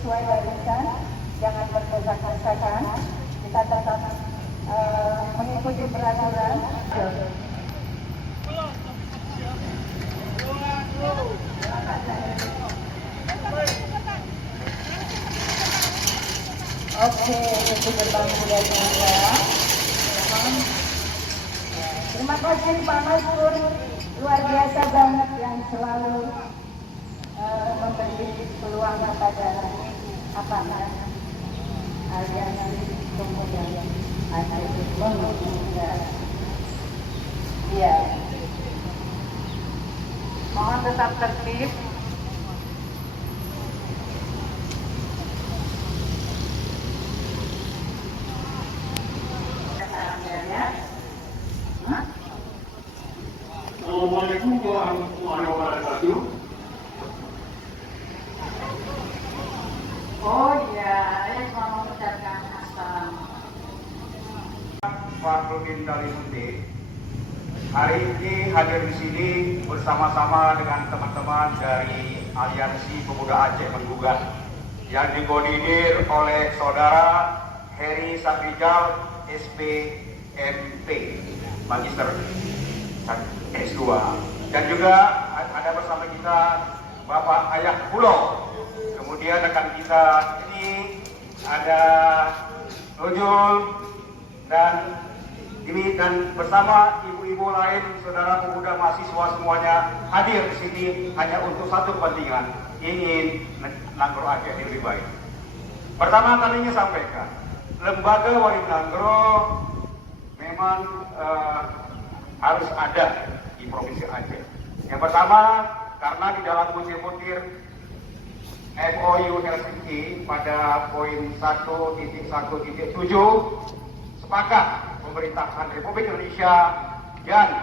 sesuai barisan, jangan berdesak-desakan, kita tetap mengikuti peraturan. Oke, itu gerbang budaya. Terima kasih Pak Maskur, luar biasa banget yang selalu memberi peluang kepada aliansi pemuda Aceh Pemuda. Iya. Mohon tetap tertib. Assalamualaikum warahmatullahi wabarakatuh. Oh iya, saya cuma mau mengucapkan assalam. Pak Rudin Kalimunti hari ini hadir di sini bersama-sama dengan teman-teman dari Aliansi Pemuda Aceh Menggugat yang dikoordinir oleh Saudara Heri Sakrijal, SPMP, Magister S2, dan juga ada bersama kita Bapak Ayah Pulau. Kemudian rekan kita ini ada Nujul dan ini, dan bersama ibu-ibu lain, saudara pemuda mahasiswa semuanya hadir di sini hanya untuk satu kepentingan, ingin Nanggro Aceh lebih baik. Pertama kalinya sampaikan, lembaga Wali Nanggro memang harus ada di Provinsi Aceh. Yang pertama, karena di dalam butir-butir MOU Helsinki pada poin 1.1.7 sepakat pemerintahan Republik Indonesia dan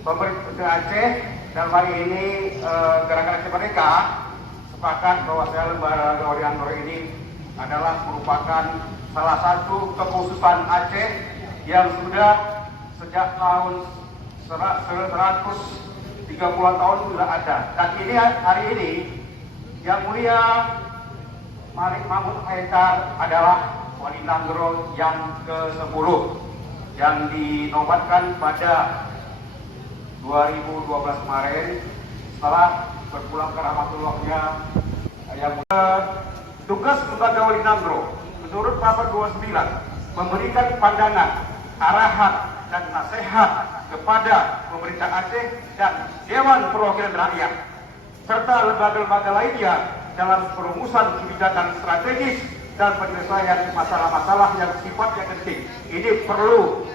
pemerintah Aceh dalam hari ini Gerakan Aceh Merdeka sepakat bahwa lembaga Wali Nanggro ini adalah merupakan salah satu kekhususan Aceh yang sudah sejak tahun 130-an tahun sudah ada. Dan ini hari ini Yang Mulia Malik Mahmud Haidar adalah Wali Nanggro yang ke-10 yang dinobatkan pada 2012 kemarin setelah berpulang ke rahmatullahnya yang tugas lembaga Wali Nanggro menurut pasal 29 memberikan pandangan, arahan dan nasihat kepada pemerintah Aceh dan Dewan Perwakilan Rakyat serta lembaga-lembaga lainnya dalam perumusan kebijakan strategis dan penyelesaian masalah-masalah yang sifatnya penting. Ini perlu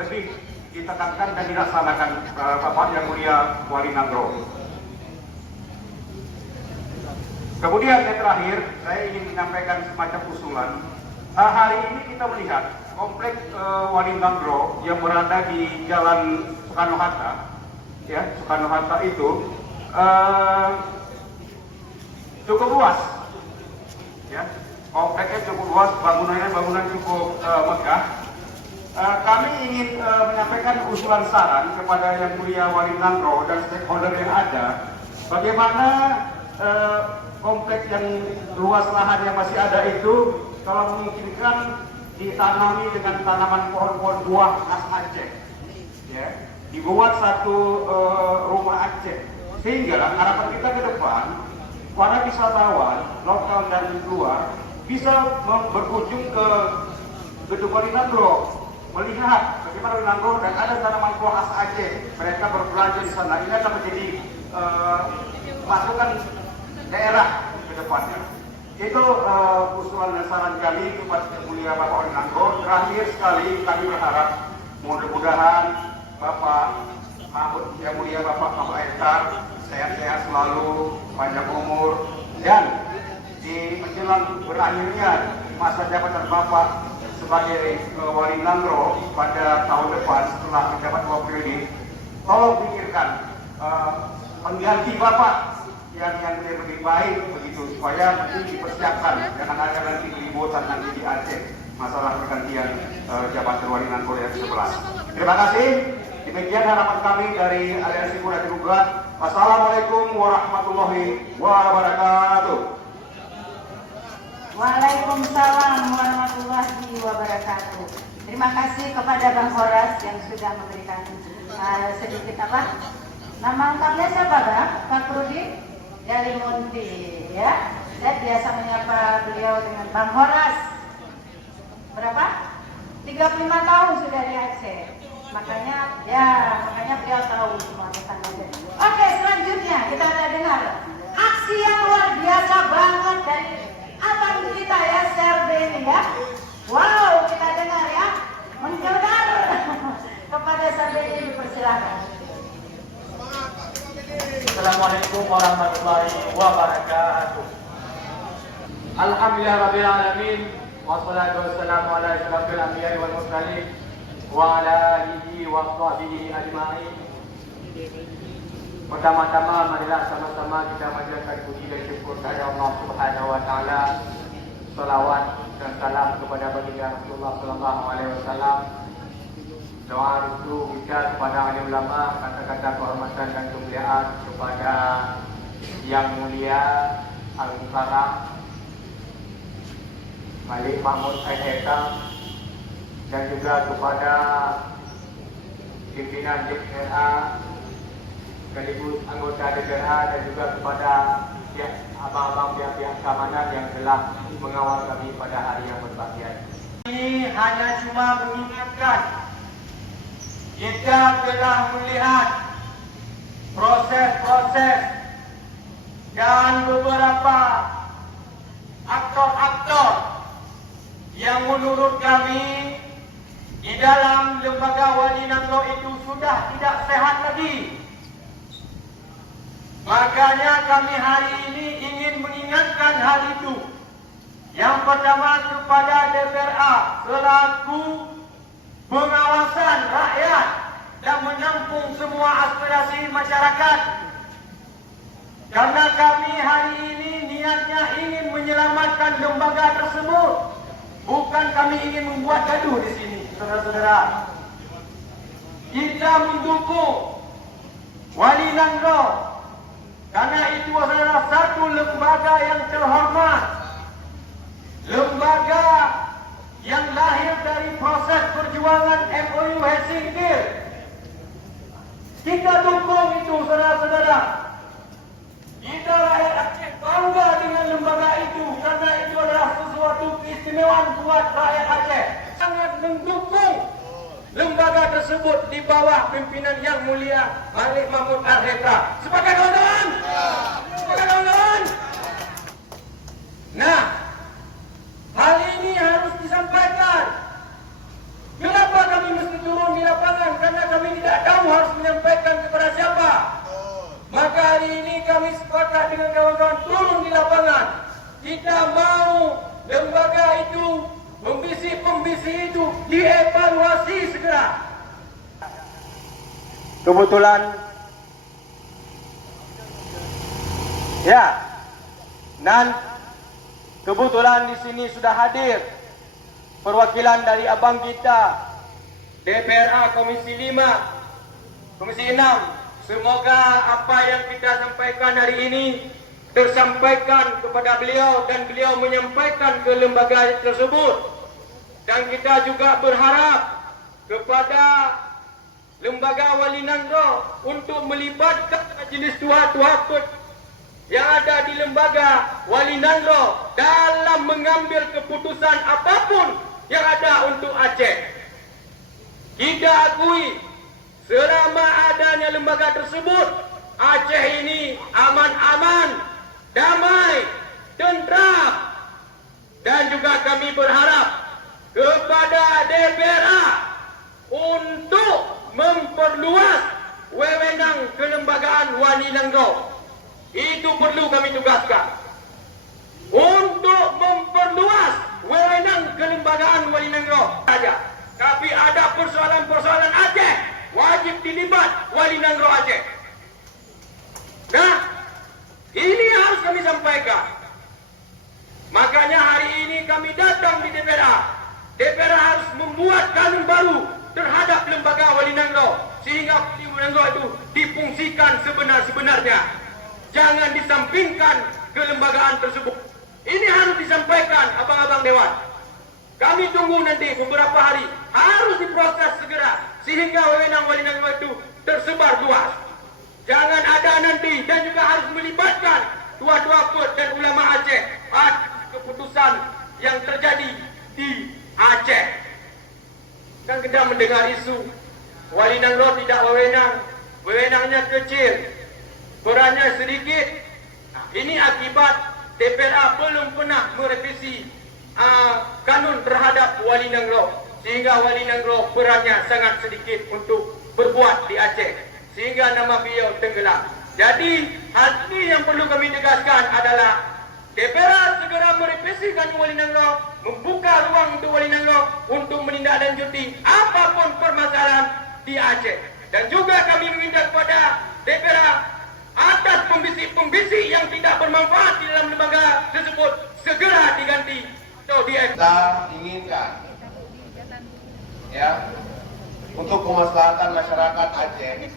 lebih ditekankan dan dilaksanakan Bapak Yang Mulia Wali Nanggro. Kemudian yang terakhir, saya ingin menyampaikan semacam usulan. Hari ini kita melihat kompleks Wali Nanggro yang berada di Jalan Soekarno-Hatta, Soekarno-Hatta itu cukup luas, kompleksnya cukup luas, bangunan cukup megah. Kami ingin menyampaikan usulan saran kepada Yang Mulia Wali Nanggro dan stakeholder yang ada, bagaimana kompleks yang luas lahan yang masih ada itu kalau memungkinkan ditanami dengan tanaman pohon-pohon buah khas Aceh, dibuat satu rumah Aceh, sehingga harapan kita ke depan para wisatawan lokal dan luar bisa berkunjung ke gedung Wali Nanggro, melihat bagaimana Wali Nanggro dan ada tanaman buah khas Aceh. Mereka berbelanja di sana. Ini akan menjadi masukan daerah ke depannya. Itu usulan dan saran kami kepada Yang Mulia Bapak Wali Nanggro. Terakhir sekali kami berharap mudah-mudahan Bapak Yang Mulia Bapak Mahmud Haidar sehat-sehat selalu, panjang umur, dan di menjelang berakhirnya masa jabatan Bapak sebagai Wali Nanggro pada tahun depan setelah menjabat 2 periode, tolong pikirkan pengganti Bapak yang lebih baik begitu, supaya nanti dipersiapkan jangan ada nanti keributan nanti di Aceh masalah pergantian jabatan Wali Nanggro yang ke-11. Terima kasih. Demikian harapan kami dari Aliansi Pemuda Tergugat. Assalamualaikum warahmatullahi wabarakatuh. Waalaikumsalam warahmatullahi wabarakatuh. Terima kasih kepada Bang Horas yang sudah memberikan sedikit nama lengkapnya siapa Bang? Pak Rudi dari Mundi ya. Saya biasa menyapa beliau dengan Bang Horas. Berapa? 35 tahun sudah di Aceh. Makanya beliau tahu semua pesannya. Oke, selanjutnya kita akan dengar aksi yang luar biasa banget dari abang kita ya, Serbe ini ya. Wow, kita dengar ya. Mendengar kepada Serbe ini dipersilakan. Assalamualaikum warahmatullahi wabarakatuh. Alhamdulillahirabbil alamin wassalatu wassalamu ala asyrafil anbiya'i wal mursalin wa ala alihi wa sahbihi ajma'in. Pertama-tama marilah sama-sama kita panjatkan puji dan syukur kepada Allah Subhanahu wa taala. Salawat dan salam kepada baginda Rasulullah sallallahu alaihi wasallam. Doa restu kita kepada alim ulama, kata-kata kehormatan dan kemuliaan kepada yang mulia Al-Mukarram Malik Mahmud Al-Hekam, dan juga kepada pimpinan DPRA, sekaligus anggota DPRA, dan juga kepada abang-abang pihak-pihak keamanan yang telah mengawal kami pada hari yang berbahagia. Ini hanya cuma mengingatkan kita telah melihat proses-proses dan beberapa aktor-aktor yang menurut kami di dalam lembaga Wali Nangro itu sudah tidak sehat lagi. Makanya kami hari ini ingin mengingatkan hal itu. Yang pertama kepada DPRA selaku pengawasan rakyat dan menampung semua aspirasi masyarakat. Karena kami hari ini niatnya ingin menyelamatkan lembaga tersebut. Bukan kami ingin membuat gaduh di sini, saudara-saudara. Kita mendukung Wali Nangro karena itu adalah satu lembaga yang terhormat. Lembaga yang lahir dari proses perjuangan MOU Helsinki. Kita dukung itu, saudara-saudara. Kita rakyat Aceh bangga dengan lembaga itu karena itu adalah sesuatu keistimewaan buat rakyat Aceh. Sangat mendukung lembaga tersebut di bawah pimpinan yang mulia Malik Mahmud Al-Hekam. Sepakat kawan-kawan? Sepakat kawan-kawan? Nah, hal ini harus disampaikan. Kenapa kami mesti turun di lapangan? Karena kami tidak tahu harus menyampaikan kepada siapa. Maka hari ini kami sepakat dengan kawan-kawan turun di lapangan. Kita mau lembaga itu, pembisi-pembisi itu dievaluasi segera. Kebetulan, ya, dan kebetulan di sini sudah hadir perwakilan dari abang kita DPRA Komisi 5, Komisi 6. Semoga apa yang kita sampaikan hari ini tersampaikan kepada beliau dan beliau menyampaikan ke lembaga tersebut. Dan kita juga berharap kepada lembaga Wali Nangro untuk melibatkan majelis tuha-tuha yang ada di lembaga Wali Nangro dalam mengambil keputusan apapun yang ada untuk Aceh. Kita akui selama adanya lembaga tersebut, Aceh ini aman-aman, damai, tentram. Dan juga kami berharap kepada DPRA untuk memperluas wewenang kelembagaan Wali Nangro. Itu perlu kami tugaskan. Untuk memperluas wewenang kelembagaan Wali Nangro saja. Tapi ada persoalan-persoalan Aceh, wajib dilibat Wali Nangro Aceh. Nah, ini harus kami sampaikan. Makanya hari ini kami datang di DPRA. DPRA harus membuat kanun baru terhadap lembaga Wali Nangro. sehingga Bukti Wali Nanggro itu difungsikan sebenar-benarnya. Jangan disampingkan kelembagaan tersebut. Ini harus disampaikan abang-abang Dewan. Kami tunggu nanti beberapa hari, harus diproses segera sehingga wewenang Wali Nanggro itu tersebar luas. Jangan ada nanti, dan juga harus melibatkan tua-tua put dan ulama Aceh atas keputusan yang terjadi di Aceh. Kan kita mendengar isu Wali Nanggro tidak wewenang, wewenangnya kecil, perannya sedikit. Nah, ini akibat TPRA belum pernah merevisi kanun terhadap Wali Nanggro, sehingga Wali Nanggro perannya sangat sedikit untuk berbuat di Aceh, sehingga nama beliau tenggelam. Jadi hal ini yang perlu kami tegaskan adalah TPRA segera merevisi kanun Wali Nanggro, membuka ruang untuk Wali Nanggro untuk menindaklanjuti apapun permasalahan di Aceh. Dan juga kami meminta kepada TPRA atas pembisik-pembisik yang tidak bermanfaat di dalam lembaga tersebut segera diganti atau kita inginkan ya untuk kemaslahatan masyarakat Aceh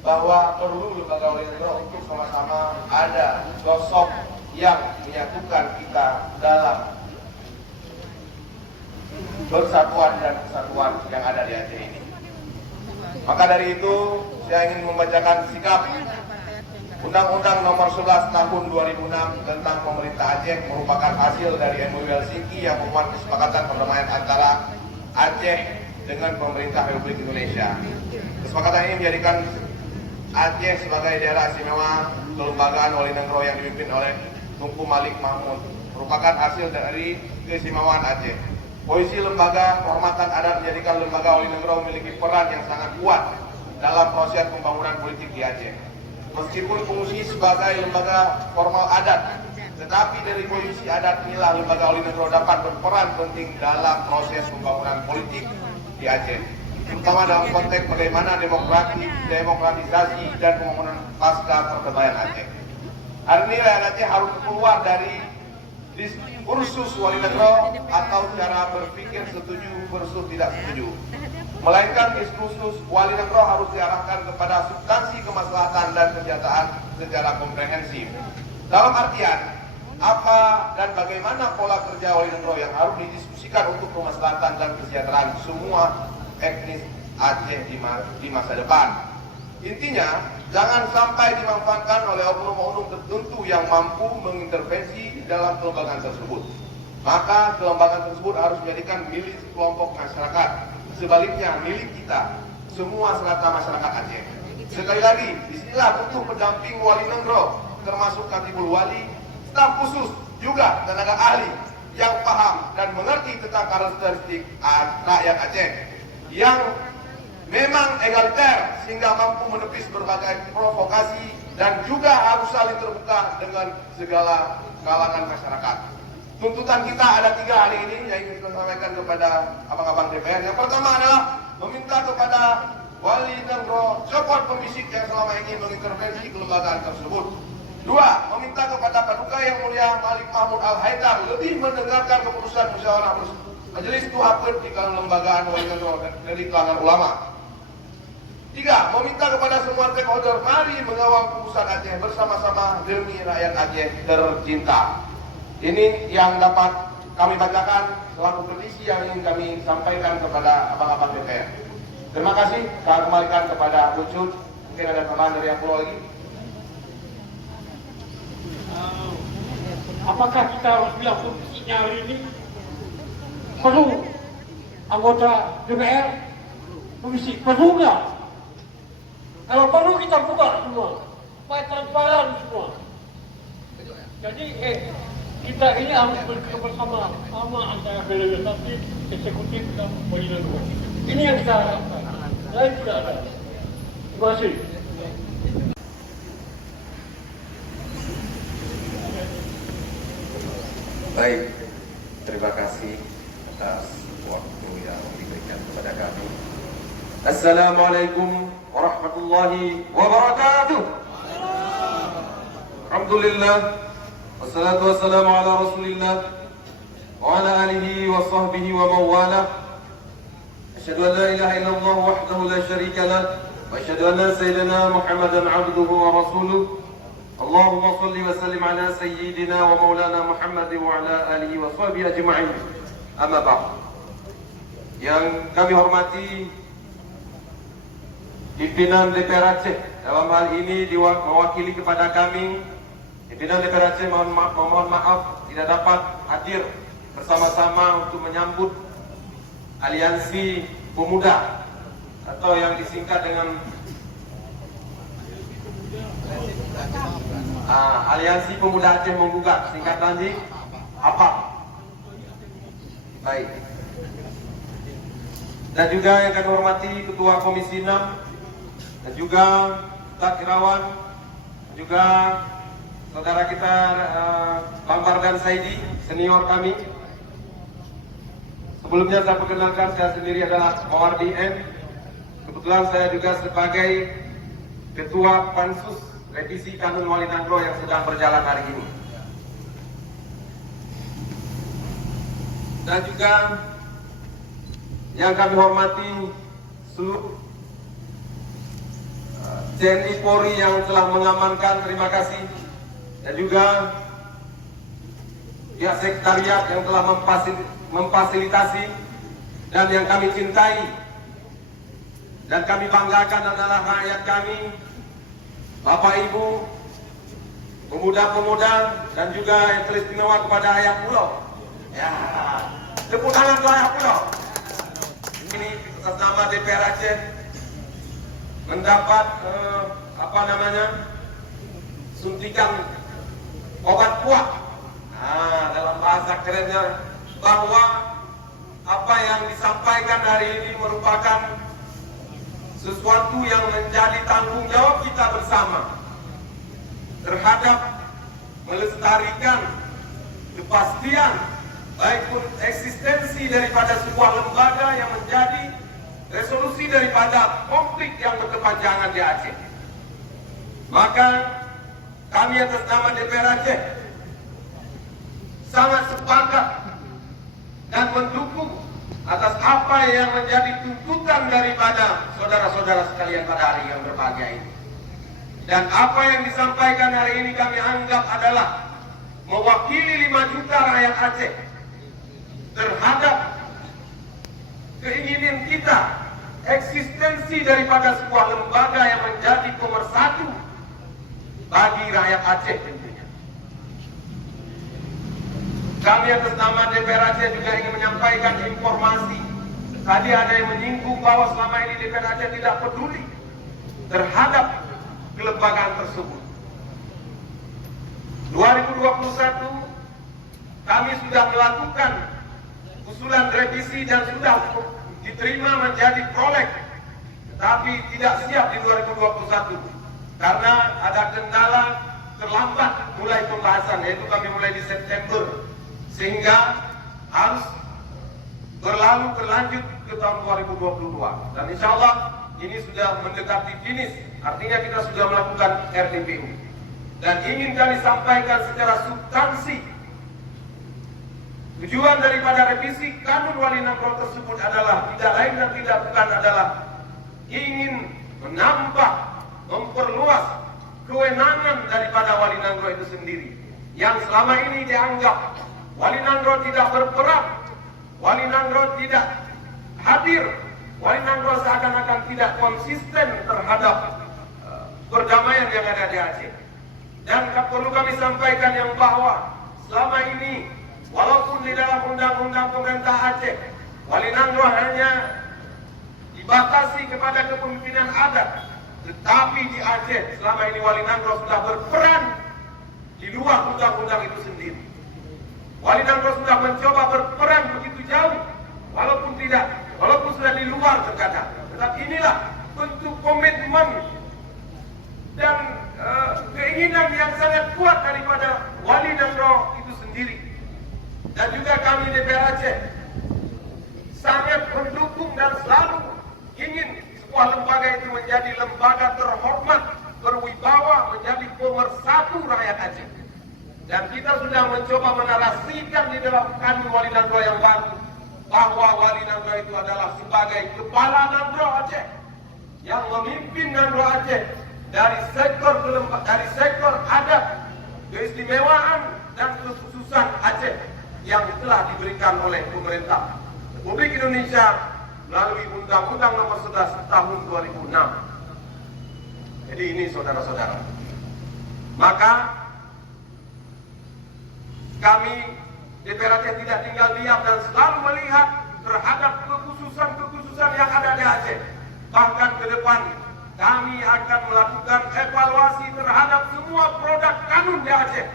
bahwa perlu lembaga Wali Nanggro untuk sama-sama ada sosok yang menyatukan kita dalam persatuan dan kesatuan yang ada di Aceh ini. Maka dari itu saya ingin membacakan sikap Undang-Undang Nomor 11 Tahun 2006 tentang Pemerintah Aceh merupakan hasil dari MOU Helsinki yang memuat kesepakatan perdamaian antara Aceh dengan pemerintah Republik Indonesia. Kesepakatan ini menjadikan Aceh sebagai daerah istimewa kelembagaan Wali Nanggro yang dipimpin oleh Tunku Malik Mahmud, merupakan hasil dari keistimewaan Aceh. Posisi lembaga kehormatan adat menjadikan lembaga Wali Nanggro memiliki peran yang sangat kuat dalam proses pembangunan politik di Aceh. Meskipun fungsi sebagai lembaga formal adat, tetapi dari posisi adat inilah lembaga Wali Nanggro dapat berperan penting dalam proses pembangunan politik di Aceh, terutama dalam konteks bagaimana demokratisasi dan pembangunan pasca perdamaian Aceh. Hari ini rakyat Aceh harus keluar dari diskursus Wali Nanggro atau cara berpikir setuju versus tidak setuju, melainkan diskursus Wali Nanggro harus diarahkan kepada substansi kemaslahatan dan kesejahteraan secara komprehensif. Dalam artian apa dan bagaimana pola kerja Wali Nanggro yang harus didiskusikan untuk kemaslahatan dan kesejahteraan semua etnis Aceh di masa depan. Intinya, jangan sampai dimanfaatkan oleh oknum-oknum tertentu yang mampu mengintervensi dalam kelembagaan tersebut. Maka kelembagaan tersebut harus menjadikan milik kelompok masyarakat. Sebaliknya milik kita, semua serata masyarakat Aceh. Sekali lagi, disinilah butuh pendamping Wali Nanggro, termasuk Katibul Wali, staf khusus, juga tenaga ahli yang paham dan mengerti tentang karakteristik rakyat Aceh, yang memang egaliter sehingga mampu menepis berbagai provokasi dan juga harus saling terbuka dengan segala kalangan masyarakat. Tuntutan kita ada 3 hari ini yang ingin kita sampaikan kepada abang-abang DPR. Yang pertama adalah meminta kepada Wali Nanggro copot pembisik yang selama ini mengintervensi kelembagaan tersebut. 2, meminta kepada Paduka Yang Mulia Malik Mahmud Al-Haidar lebih mendengarkan keputusan musyawarah Majelis Tuhapeut di kelembagaan Wali Nanggro dari kalangan ulama. 3, meminta kepada semua stakeholder mari mengawal keputusan Aceh bersama-sama demi rakyat Aceh tercinta. Ini yang dapat kami bacakan selaku petisi yang ingin kami sampaikan kepada abang-abang DPR. Terima kasih. Saya kembalikan kepada Ucup. Mungkin ada tambahan dari yang pulau lagi. Apakah kita harus bilang petisinya hari ini? Perlu anggota DPR komisi? Perlu nggak? Kalau perlu kita buka semua, supaya transparan semua. Jadi kita ini harus bersama sama antara legislatif, eksekutif dan Wali Nanggro. Ini yang kita harapkan. Lain tidak ada. Terima kasih. Baik, terima kasih atas waktu yang diberikan kepada kami. Assalamualaikum warahmatullahi wabarakatuh. Alhamdulillah, wassalatu wassalamu ala rasulillah wa ala alihi wa sahbihi wa mawala. Asyhadu an la ilaha illallah wahdahu la syarika lah وأشهد أن سيدنا محمدا عبده ورسوله اللهم صل وسلم على سيدنا ومولانا محمد وعلى آله وصحبه أجمعين. Amma ba'd. Yang kami hormati pimpinan DPR Aceh, dalam hal ini mewakili kepada kami pimpinan DPR Aceh mohon maaf tidak dapat hadir bersama-sama untuk menyambut Aliansi Pemuda atau yang disingkat dengan Aliansi Pemuda Aceh Menggugat, singkatannya APAM. Baik. Dan juga yang kami hormati Ketua Komisi 6 dan juga Ustaz Irawan, juga saudara kita Bang Bardan Saidi, senior kami. Sebelumnya saya perkenalkan, saya sendiri adalah Mawardi M. Kebetulan saya juga sebagai Ketua Pansus Revisi Kanun Wali Nangro yang sedang berjalan hari ini. Dan juga yang kami hormati seluruh TNI Polri yang telah mengamankan, terima kasih. Dan juga pihak sekretariat yang telah memfasilitasi, dan yang kami cintai dan kami banggakan adalah rakyat kami, Bapak Ibu, pemuda-pemuda, dan juga yang teristimewa kepada Ayah Pulau. Ya, tepuk tangan untuk Ayah Pulau. Ini atas nama DPR Aceh mendapat suntikan obat kuat. Dalam bahasa kerennya, bahwa apa yang disampaikan hari ini merupakan sesuatu yang menjadi tanggung jawab kita bersama terhadap melestarikan kepastian baik pun eksistensi daripada sebuah lembaga yang menjadi resolusi daripada konflik yang berkepanjangan di Aceh. Maka kami atas nama DPR Aceh sangat sepakat dan mendukung atas apa yang menjadi tuntutan daripada saudara-saudara sekalian pada hari yang berbahagia ini. Dan apa yang disampaikan hari ini kami anggap adalah mewakili 5 juta rakyat Aceh terhadap keinginan kita eksistensi daripada sebuah lembaga yang menjadi pemersatu bagi rakyat Aceh tentunya. Kami atas nama DPR Aceh juga ingin menyampaikan informasi. Tadi ada yang menyinggung bahwa selama ini DPR Aceh tidak peduli terhadap kelembagaan tersebut. 2021 kami sudah melakukan usulan revisi dan sudah diterima menjadi proleg, tapi tidak siap di 2021 karena ada kendala terlambat mulai pembahasan, yaitu kami mulai di September, sehingga harus berlanjut ke tahun 2022. Dan insya Allah ini sudah mendekati finish, artinya kita sudah melakukan RTPU. Dan ingin kami sampaikan secara substansi, tujuan daripada revisi Kanun Wali Nangro tersebut adalah tidak lain dan tidak bukan adalah ingin menambah, memperluas kewenangan daripada Wali Nangro itu sendiri, yang selama ini dianggap Wali Nangro tidak berperan, Wali Nangro tidak hadir, Wali Nangro seakan-akan tidak konsisten terhadap perdamaian yang ada di Aceh. Dan perlu kami sampaikan yang bahwa selama ini walaupun di dalam undang-undang pemerintah Aceh, Wali Nangro hanya dibatasi kepada kepemimpinan adat, tetapi di Aceh selama ini Wali Nangro sudah berperan di luar undang-undang itu sendiri. Wali Nangro sudah mencoba berperan begitu jauh, walaupun sudah di luar terkadang. Tetapi inilah bentuk komitmen dan keinginan yang sangat kuat daripada Wali Nangro itu sendiri. Dan juga kami DPR Aceh sangat mendukung dan selalu ingin sebuah lembaga itu menjadi lembaga terhormat, berwibawa, menjadi pemersatu rakyat Aceh. Dan kita sudah mencoba menarasikan di dalam Kanun Wali Nangro yang baru bahwa Wali Nangro itu adalah sebagai kepala Nangro Aceh yang memimpin Nangro Aceh dari sektor adat, keistimewaan dan kekhususan Aceh yang telah diberikan oleh pemerintah Republik Indonesia melalui Undang-Undang Nomor 11 Tahun 2006. Jadi ini saudara-saudara. Maka kami DPR Aceh tidak tinggal diam dan selalu melihat terhadap kekhususan yang ada di Aceh. Bahkan ke depan kami akan melakukan evaluasi terhadap semua produk kanun di Aceh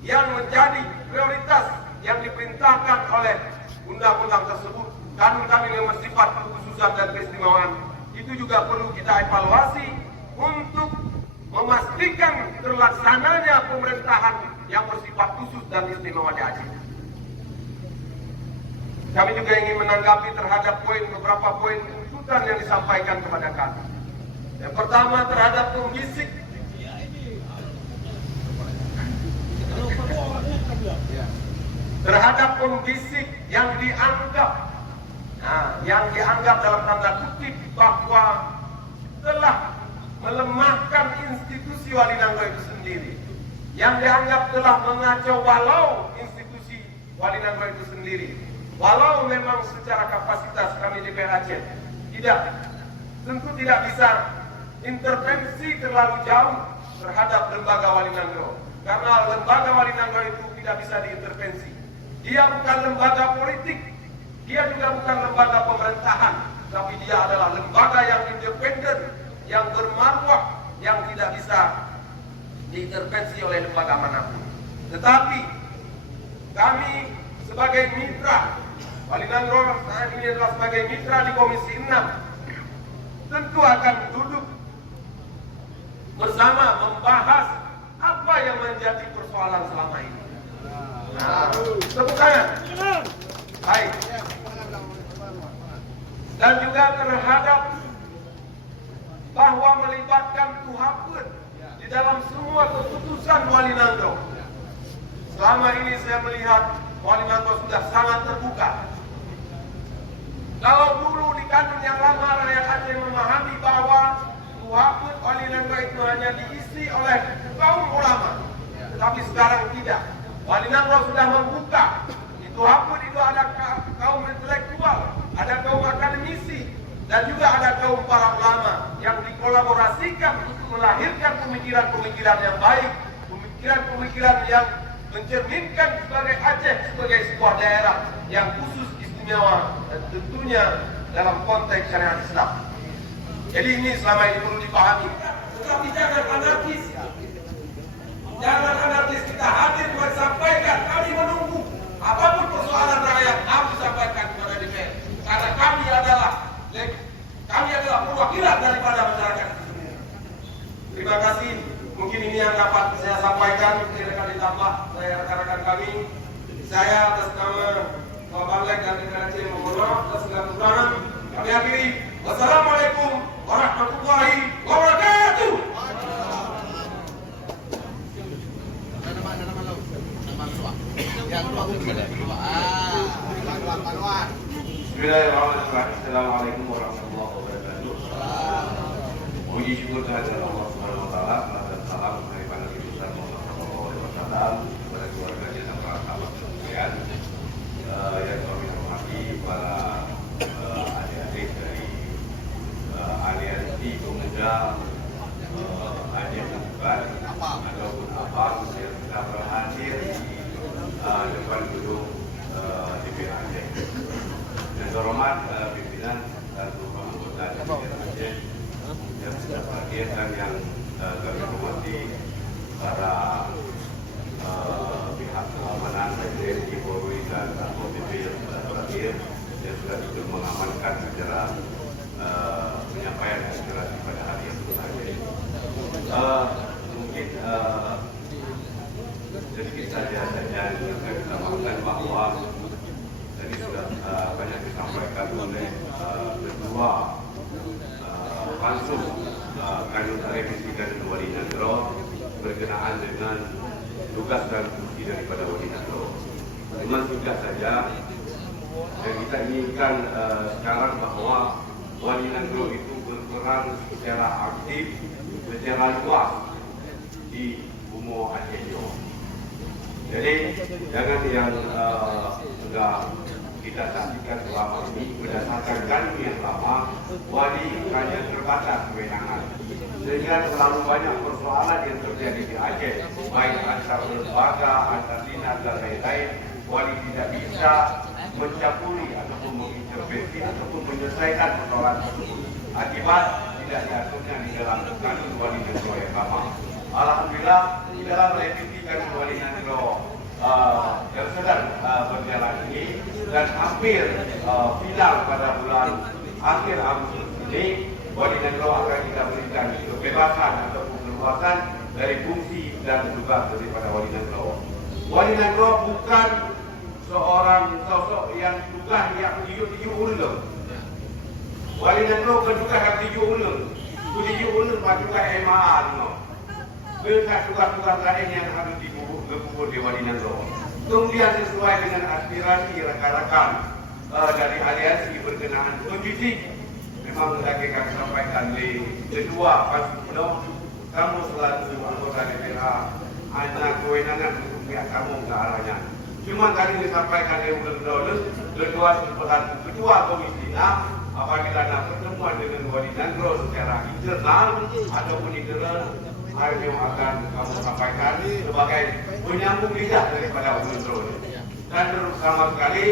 yang menjadi prioritas yang diperintahkan oleh undang-undang tersebut. Kanun kami yang bersifat kekhususan dan keistimewaan itu juga perlu kita evaluasi untuk memastikan terlaksananya pemerintahan yang bersifat khusus dan istimewa di Aceh. Kami juga ingin menanggapi terhadap beberapa poin tuntutan yang disampaikan kepada kami. Yang pertama terhadap pembisik. Terhadap pembisik yang dianggap dalam tanda kutip bahwa telah melemahkan institusi Wali Nangro itu sendiri, yang dianggap telah mengacau balau institusi Wali Nangro itu sendiri. Walau memang secara kapasitas kami DPR Aceh tentu tidak bisa intervensi terlalu jauh terhadap lembaga Wali Nangro, karena lembaga Wali Nangro itu tidak bisa diintervensi. Dia bukan lembaga politik, dia juga bukan lembaga pemerintahan, tapi dia adalah lembaga yang independen, yang bermarwah, yang tidak bisa diintervensi oleh lembaga manapun. Tetapi kami sebagai mitra, Wali Nangro saat ini adalah sebagai mitra di Komisi 6, tentu akan duduk bersama membahas apa yang menjadi persoalan selama ini. Tepuk tangan. Baik. Dan juga terhadap bahwa melibatkan Tuhapun di dalam semua keputusan Wali Nangro. Selama ini saya melihat Wali Nangro sudah sangat terbuka. Kalau dulu di kanun yang lama rakyat Aceh memahami bahwa Tuhapun Wali Nangro itu hanya diisi oleh kaum ulama, tetapi sekarang tidak. Wali Nangro sudah membuka. Di Tuhapun itu ada kaum intelektual, ada kaum akademisi, dan juga ada kaum para ulama yang dikolaborasikan untuk melahirkan pemikiran-pemikiran yang baik, pemikiran-pemikiran yang mencerminkan sebagai Aceh sebagai sebuah daerah yang khusus istimewa dan tentunya dalam konteks syariat Islam. Jadi ini selama ini perlu dipahami. Tetapi jangan anarkis. Jangan anarkis, kita hadir buat sampaikan. Kami menunggu apapun persoalan rakyat harus disampaikan kepada DPR. Karena kami adalah perwakilan daripada masyarakat. Terima kasih. Mungkin ini yang dapat saya sampaikan. Silakan ditambah saya rekan-rekan kami. Saya atas nama Pak Bangladesh dan DPR Aceh mohon maaf atas segala kekurangan. Kami akhiri. Wassalamualaikum warahmatullahi wabarakatuh. Bismillahirrahmanirrahim. Assalamualaikum warahmatullahi wabarakatuh. Puji syukur kehadirat Allah Subhanahu wa taala, dan salam daripada Nabi besar Muhammad sallallahu alaihi wasallam kepada keluarga dan para sahabat sekalian. Yang kami hormati para adik-adik dari aliansi pemuda Aceh Bukan ataupun abang yang telah berhadir di depan gedung DPR Aceh. Dan hormat pimpinan dan beberapa anggota DPR Aceh yang sudah hadir dan yang kami hormati para pihak keamanan PSSI, Polri dan Satpol PP yang sudah hadir yang sudah ikut mengamankan acara penyampaian aspirasi pada hari yang terakhir. Mungkin sedikit saja yang saya tambahkan bahwa tadi sudah banyak disampaikan oleh kedua pansus kanun revisi kanun Wali Nangro berkenaan dengan tugas dan fungsi daripada Wali Nangro. Memang sudah saja dan kita inginkan sekarang bahwa Wali Nagro itu berperan secara aktif, secara luas di Bumo Aceh Johor. Jadi jangan yang sudah kita saksikan selama ini berdasarkan kanun yang lama, wali hanya terbatas kewenangan. Sehingga terlalu banyak persoalan yang terjadi di Aceh, baik antar lembaga, antar dinas dan lain-lain. Wali tidak bisa mencampuri ataupun mengintervensi ataupun menyelesaikan persoalan tersebut akibat tidak diaturnya di dalam kanun Wali Nagro yang lama. Alhamdulillah di dalam revisi kanun Wali Nagro yang sedang berjalan ini dan hampir final pada bulan akhir Agustus ini, Wali Nagro akan kita berikan kebebasan ataupun keluasan dari fungsi dan tugas daripada Wali Nagro. Wali Nagro bukan seorang sosok yang juga yang tujuh ulun. Wali Nagro juga yang tujuh ulun juga MA no. Tugas-tugas lain yang harus dikubur di Wali Nagro. Kemudian sesuai dengan aspirasi rekan-rekan dari aliansi berkenaan politik, memang lagi kami sampaikan di kedua Pasupno, kamu selalu anggota DPR, hanya kewenangan untuk pihak kamu ke arahnya. Cuma tadi disampaikan oleh ketua Komisi 6, apabila ada pertemuan dengan Wali Nagro secara internal ataupun internal, yang akan kamu sampaikan sebagai penyambung lidah daripada Wali Nagro. Dan sama sekali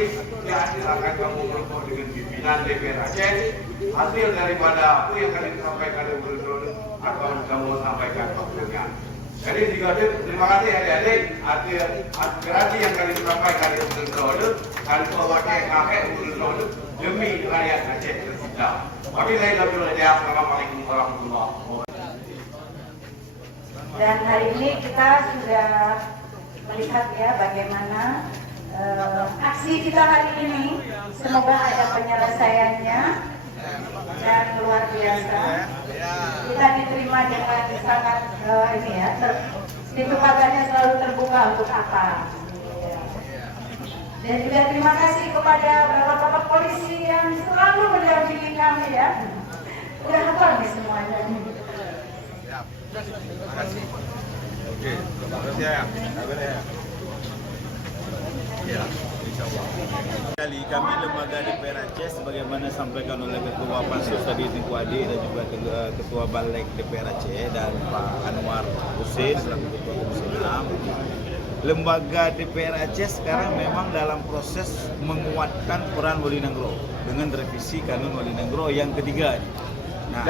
hasil akan kamu bertemu dengan pimpinan DPR Aceh, hasil daripada apa yang akan disampaikan oleh Wali Nagro akan kamu sampaikan kepada. Jadi terima kasih adik-adik, aspirasi yang kami sampaikan di Wali Nagro dan sebagai kakek Wali Nagro demi rakyat Aceh tercinta. Wabillahi taufiq. Assalamualaikum warahmatullahi wabarakatuh. Dan hari ini kita sudah melihat ya bagaimana aksi kita hari ini. Semoga ada penyelesaiannya dan luar biasa. Kita diterima dengan sangat ini ya, pintu pagarnya selalu terbuka untuk apa. Dan juga terima kasih kepada bapak-bapak polisi yang selalu mendampingi kami ya. Udah hafal nih semuanya. Terima kasih. Oke, terima kasih ya. Ya, insyaallah. Kali kami lembaga DPR Aceh sebagaimana sampaikan oleh Ketua Pansus tadi Tengku Adi dan juga Ketua Balik DPR Aceh dan Pak Anwar Hussein selaku Ketua Komisi 6. Lembaga DPR Aceh sekarang memang dalam proses menguatkan peran Wali Nagro dengan revisi kanun Wali Nagro yang ketiga. Nah,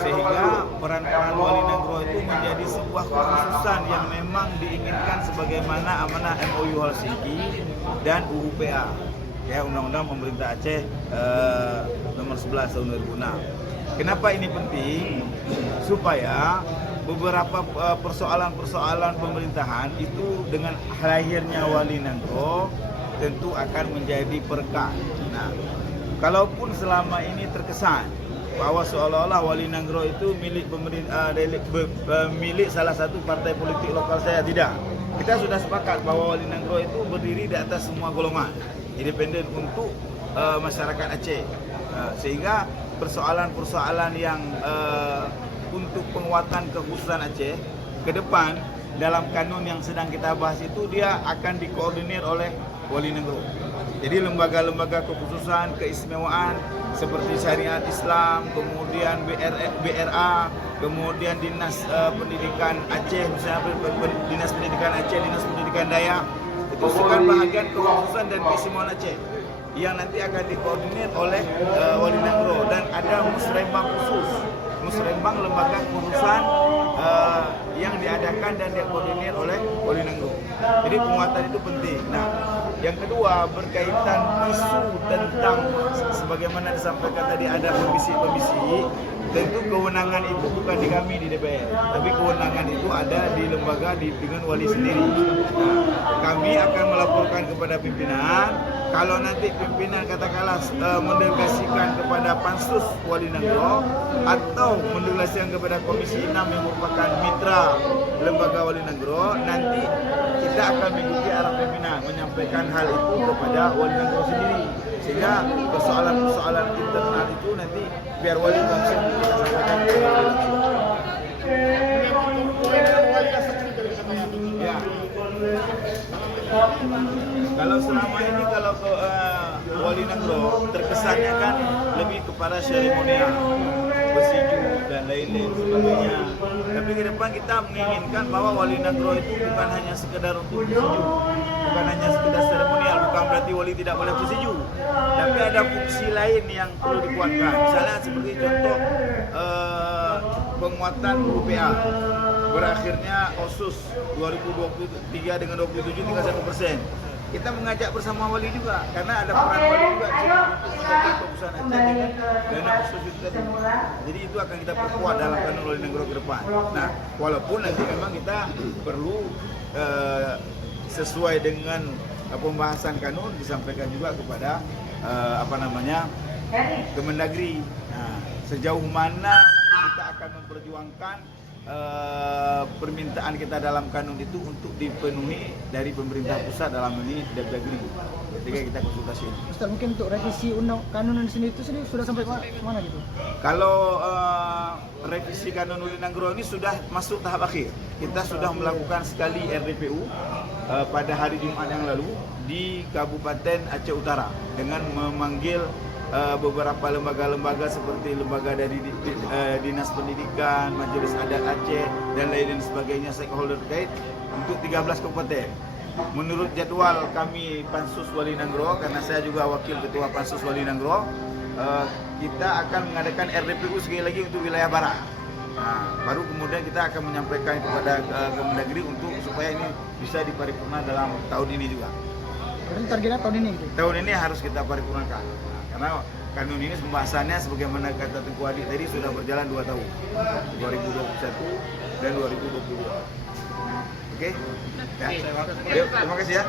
sehingga peran-peran Wali Nagro itu menjadi sebuah kekhususan yang memang diinginkan sebagaimana amanah MOU Helsinki dan UUPA, ya Undang-Undang Pemerintah Aceh nomor 11 tahun 2006. Kenapa ini penting? Supaya beberapa persoalan-persoalan pemerintahan itu dengan lahirnya Wali Nagro tentu akan menjadi berkah. Nah, kalaupun selama ini terkesan bahwa seolah-olah Wali Nagro itu milik milik salah satu partai politik lokal saya, tidak. Kita sudah sepakat bahwa Wali Nagro itu berdiri di atas semua golongan, independen untuk masyarakat Aceh. Sehingga persoalan-persoalan yang untuk penguatan kekhususan Aceh ke depan dalam kanun yang sedang kita bahas itu dia akan dikoordinir oleh Wali Nagro. Jadi lembaga-lembaga kekhususan, keistimewaan seperti Syariat Islam, kemudian BRA, kemudian Dinas Pendidikan Aceh, misalnya Dinas Pendidikan Aceh, Dinas Pendidikan Dayak, itu merupakan bahagian kekhususan dan keistimewaan Aceh yang nanti akan dikoordinir oleh Wali Nagro, dan ada musrembang khusus, musrembang lembaga kekhususan yang diadakan dan dikoordinir oleh Wali Nagro. Jadi penguatan itu penting. Nah, yang kedua berkaitan isu tentang sebagaimana disampaikan tadi ada komisi-komisi, tentu kewenangan itu bukan di kami di DPR, tapi kewenangan itu ada di lembaga dengan wali sendiri. Nah, kami akan melaporkan kepada pimpinan. Kalau nanti pimpinan katakanlah mendelegasikan kepada Pansus Wali Nagro atau mendelegasikan kepada Komisi 6 yang merupakan mitra lembaga Wali Nagro, nanti kita akan mengikuti arah pimpinan menyampaikan hal itu kepada Wali Nagro sendiri, sehingga persoalan-persoalan internal itu nanti biar wali langsung sampaikan ke wali langsung. Ya. Kalau selama ini kalau ke Wali Nangro terkesannya kan lebih kepada seremonial, bersiju dan lain-lain sebagainya. Tapi ke depan kita menginginkan bahwa Wali Nangro itu bukan hanya sekedar untuk bersiju, bukan hanya sekedar seremonial, bukan berarti wali tidak boleh bersiju. Tapi ada fungsi lain yang perlu dikuatkan. Misalnya seperti contoh penguatan UPA. Berakhirnya OSUS 2023 dengan 27 tinggal 1%. Kita mengajak bersama wali juga karena ada peran wali juga untuk menjaga keputusan Aceh dengan dana OSUS itu tadi. Jadi itu akan kita perkuat dalam kanun Wali Nangro ke depan. Nah, walaupun nanti memang kita perlu sesuai dengan pembahasan kanun disampaikan juga kepada Kemendagri. Nah, sejauh mana kita akan memperjuangkan permintaan kita dalam kanun itu untuk dipenuhi dari pemerintah pusat dalam ini Depdagri ketika kita konsultasi. Ustaz, mungkin untuk revisi undang kanun sendiri itu sudah sampai mana gitu? Kalau revisi kanun Wali Nangro ini sudah masuk tahap akhir. Kita sudah melakukan sekali RDPU pada hari Jumat yang lalu di Kabupaten Aceh Utara dengan memanggil beberapa lembaga-lembaga seperti lembaga dari Dinas Pendidikan, Majelis Adat Aceh dan lain-lain sebagainya, stakeholder terkait untuk 13 kabupaten. Menurut jadwal kami Pansus Wali Nangro, karena saya juga wakil ketua Pansus Wali Nangro, kita akan mengadakan RDPU sekali lagi untuk wilayah barat. Nah, baru kemudian kita akan menyampaikan kepada Kemendagri untuk supaya ini bisa diparipurna dalam tahun ini juga. Berarti targetnya tahun ini gitu? Tahun ini harus kita paripurnakan. Karena kanun ini pembahasannya sebagaimana kata Tengku Adik tadi sudah berjalan 2 tahun, 2021 dan 2022. Oke? Ya. Yuk, terima kasih ya.